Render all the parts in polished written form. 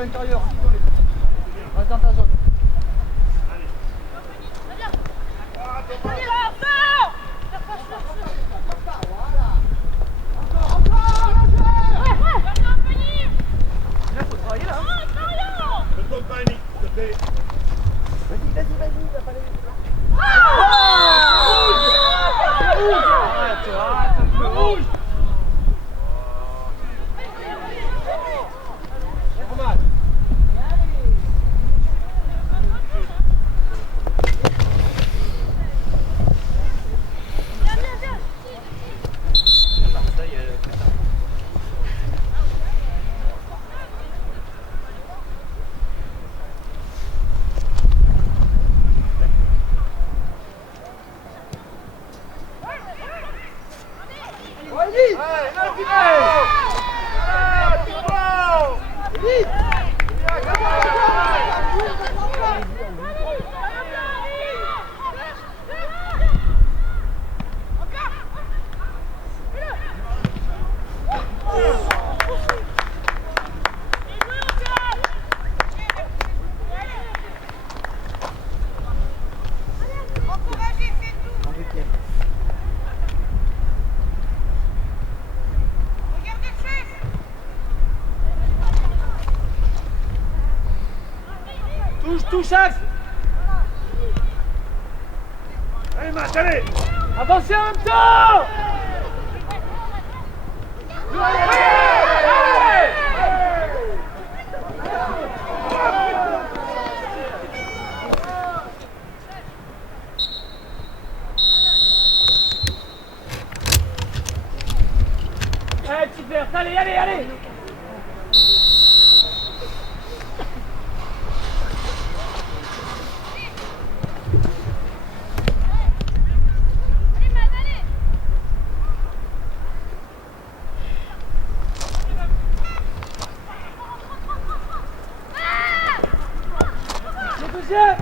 l'intérieur. Reste dans ta zone. Touche, chef. Allez, Matt, allez. Avancez en même temps. Allez, petite verte, allez, allez, allez. Deuxième.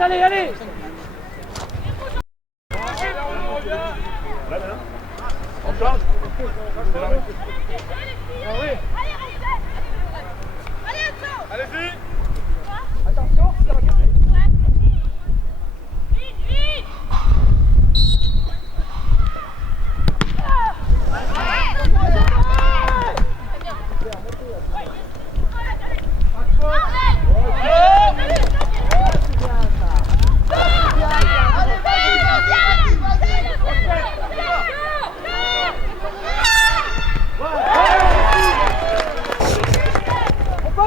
Allez, allez. On change. Allez-y. Attention, ça va casser.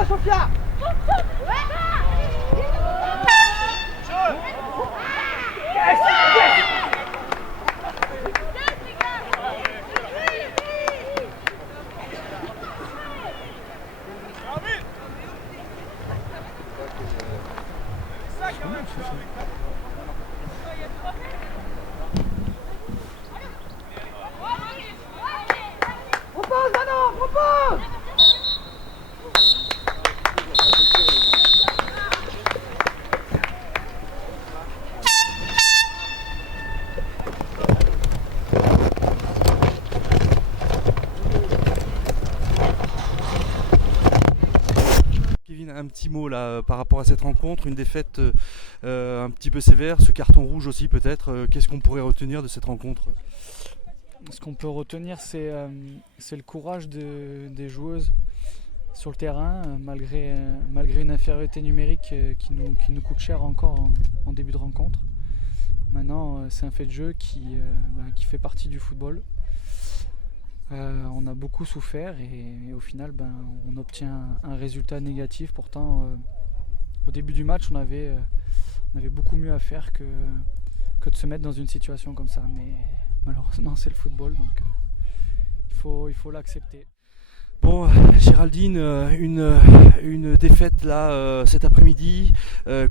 Sofia! Yes! Yes! Propose, Manon! Propose! Kevin, un petit mot là par rapport à cette rencontre, une défaite un petit peu sévère, ce carton rouge aussi peut-être. Qu'est-ce qu'on pourrait retenir de cette rencontre ? Ce qu'on peut retenir, c'est le courage des joueuses sur le terrain, malgré une infériorité numérique qui nous coûte cher encore en début de rencontre. Maintenant, c'est un fait de jeu qui fait partie du football. On a beaucoup souffert et au final, on obtient un résultat négatif. Pourtant, au début du match, on avait beaucoup mieux à faire que de se mettre dans une situation comme ça. Mais malheureusement, c'est le football, donc il faut l'accepter. Bon, Géraldine, une défaite là cet après-midi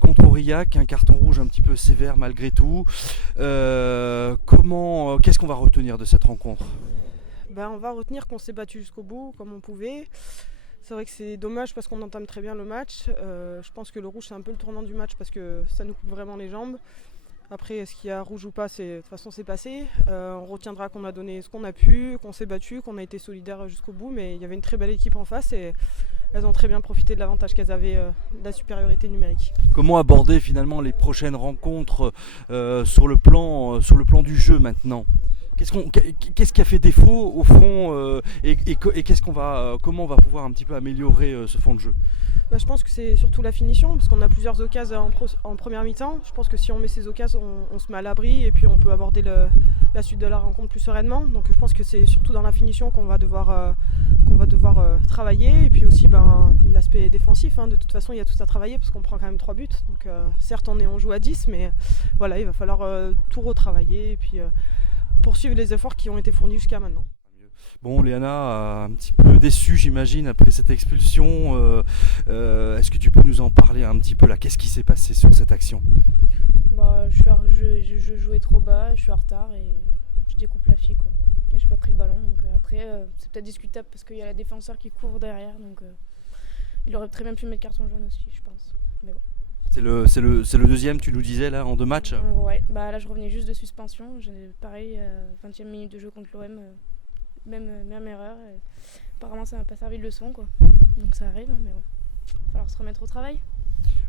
contre Aurillac, un carton rouge un petit peu sévère malgré tout. Qu'est-ce qu'on va retenir de cette rencontre ? On va retenir qu'on s'est battu jusqu'au bout comme on pouvait. C'est vrai que c'est dommage parce qu'on entame très bien le match. Je pense que le rouge c'est un peu le tournant du match parce que ça nous coupe vraiment les jambes. Après, est-ce qu'il y a rouge ou pas, de toute façon c'est passé. On retiendra qu'on a donné ce qu'on a pu, qu'on s'est battu, qu'on a été solidaires jusqu'au bout. Mais il y avait une très belle équipe en face et elles ont très bien profité de l'avantage qu'elles avaient de la supériorité numérique. Comment aborder finalement les prochaines rencontres sur le plan du jeu maintenant ? Qu'est-ce qui a fait défaut au fond et comment on va pouvoir un petit peu améliorer ce fond de jeu ? Je pense que c'est surtout la finition, parce qu'on a plusieurs occasions en première mi-temps. Je pense que si on met ces occasions, on se met à l'abri et puis on peut aborder la suite de la rencontre plus sereinement. Donc je pense que c'est surtout dans la finition qu'on va devoir travailler. Et puis aussi l'aspect défensif. De toute façon, il y a tout à travailler parce qu'on prend quand même 3 buts. Donc certes, on joue à 10, mais voilà, il va falloir tout retravailler et puis poursuivre les efforts qui ont été fournis jusqu'à maintenant. Bon, Léana, un petit peu déçue j'imagine après cette expulsion. Est-ce que tu peux nous en parler un petit peu là ? Qu'est-ce qui s'est passé sur cette action ? Je jouais trop bas, je suis en retard et je découpe la fille quoi. Et j'ai pas pris le ballon. Donc après c'est peut-être discutable parce qu'il y a la défenseur qui court derrière. Donc il aurait très bien pu mettre carton jaune aussi je pense. Mais bon. C'est le deuxième, tu nous disais là en 2 matchs ? Ouais, là je revenais juste de suspension. J'ai pareil, 20e minute de jeu contre l'OM. Même erreur. Apparemment, ça m'a pas servi de leçon, quoi. Donc ça arrive, mais bon. Il va falloir se remettre au travail.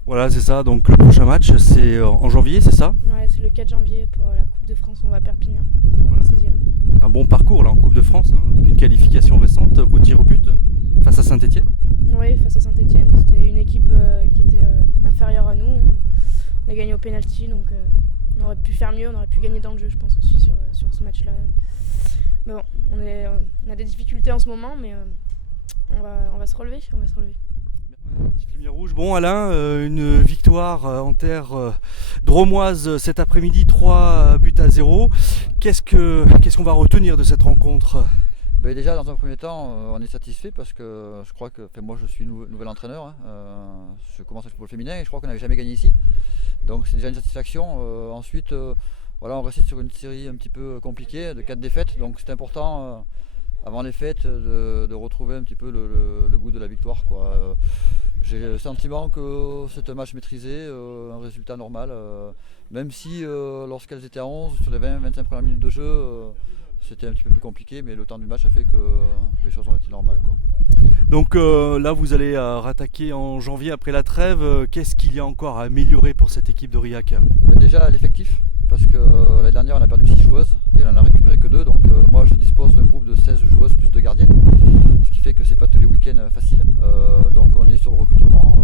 Voilà, c'est ça. Donc le prochain match, c'est en janvier, c'est ça ? Ouais, c'est le 4 janvier pour la Coupe de France. On va à Perpignan pour le 16e. Un bon parcours là en Coupe de France, avec une qualification récente au tir au but face à Saint-Etienne. Oui, face à Saint-Etienne. C'était une équipe qui était inférieure à nous. On a gagné au pénalty, donc on aurait pu faire mieux. On aurait pu gagner dans le jeu, je pense aussi sur ce match-là. Mais bon, on a des difficultés en ce moment, mais on va se relever. Petite lumière rouge. Bon Alain, une victoire en terre dromoise cet après-midi, 3-0. Qu'est-ce qu'on va retenir de cette rencontre ? Déjà dans un premier temps, on est satisfait parce que je crois que moi je suis nouvel entraîneur. Je commence le football féminin et je crois qu'on n'avait jamais gagné ici. Donc c'est déjà une satisfaction. Ensuite, on restait sur une série un petit peu compliquée de 4 défaites, donc c'est important avant les fêtes de retrouver un petit peu le goût de la victoire, quoi. J'ai le sentiment que c'est un match maîtrisé, un résultat normal, même si lorsqu'elles étaient à 11, sur les 20-25 premières minutes de jeu, c'était un petit peu plus compliqué, mais le temps du match a fait que les choses ont été normales, quoi. Donc là vous allez rattaquer en janvier après la trêve. Qu'est-ce qu'il y a encore à améliorer pour cette équipe d'Aurillac ? Déjà l'effectif. Parce que l'année dernière on a perdu 6 joueuses et on en a récupéré que 2, donc moi je dispose d'un groupe de 16 joueuses plus 2 gardiennes, ce qui fait que c'est pas tous les week-ends facile, donc on est sur le recrutement,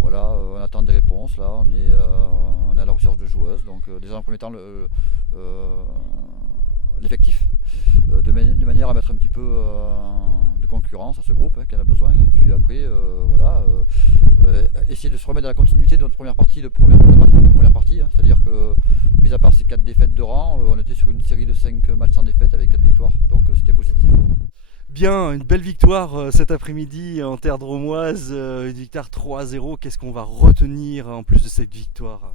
on attend des réponses, là on est à la recherche de joueuses, donc déjà en premier temps l'effectif, de manière à mettre un petit peu de concurrence à ce groupe qui en a besoin, et puis après essayer de se remettre dans la continuité de notre première partie, c'est-à-dire que mis à part ces 4 défaites de rang, on était sur une série de 5 matchs sans défaite avec 4 victoires, donc c'était positif. Bien, une belle victoire cet après-midi en terre dromoise, une victoire 3-0. Qu'est-ce qu'on va retenir en plus de cette victoire ?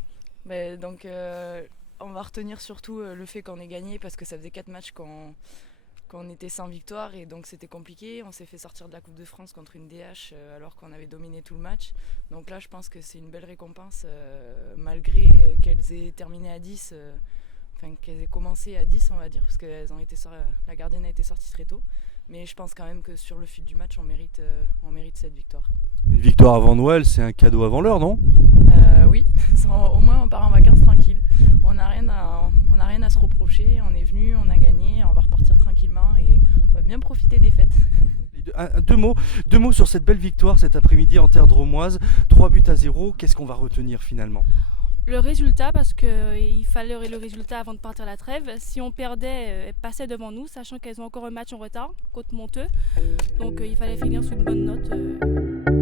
On va retenir surtout le fait qu'on ait gagné parce que ça faisait 4 matchs qu'on était sans victoire et donc c'était compliqué. On s'est fait sortir de la Coupe de France contre une DH alors qu'on avait dominé tout le match. Donc là je pense que c'est une belle récompense malgré qu'elles aient terminé à 10, qu'elles aient commencé à 10 on va dire, parce que la gardienne a été sortie très tôt. Mais je pense quand même que sur le fil du match, on mérite cette victoire. Une victoire avant Noël, c'est un cadeau avant l'heure, non? Oui, au moins on part en vacances tranquille. On n'a rien à se reprocher. On est venu, on a gagné, on va repartir tranquillement et on va bien profiter des fêtes. Deux mots sur cette belle victoire cet après-midi en terre dromoise. 3-0. Qu'est-ce qu'on va retenir finalement? Le résultat, parce qu'il fallait le résultat avant de partir à la trêve. Si on perdait, elles passaient devant nous, sachant qu'elles ont encore un match en retard contre Monteux. Donc il fallait finir sur une bonne note.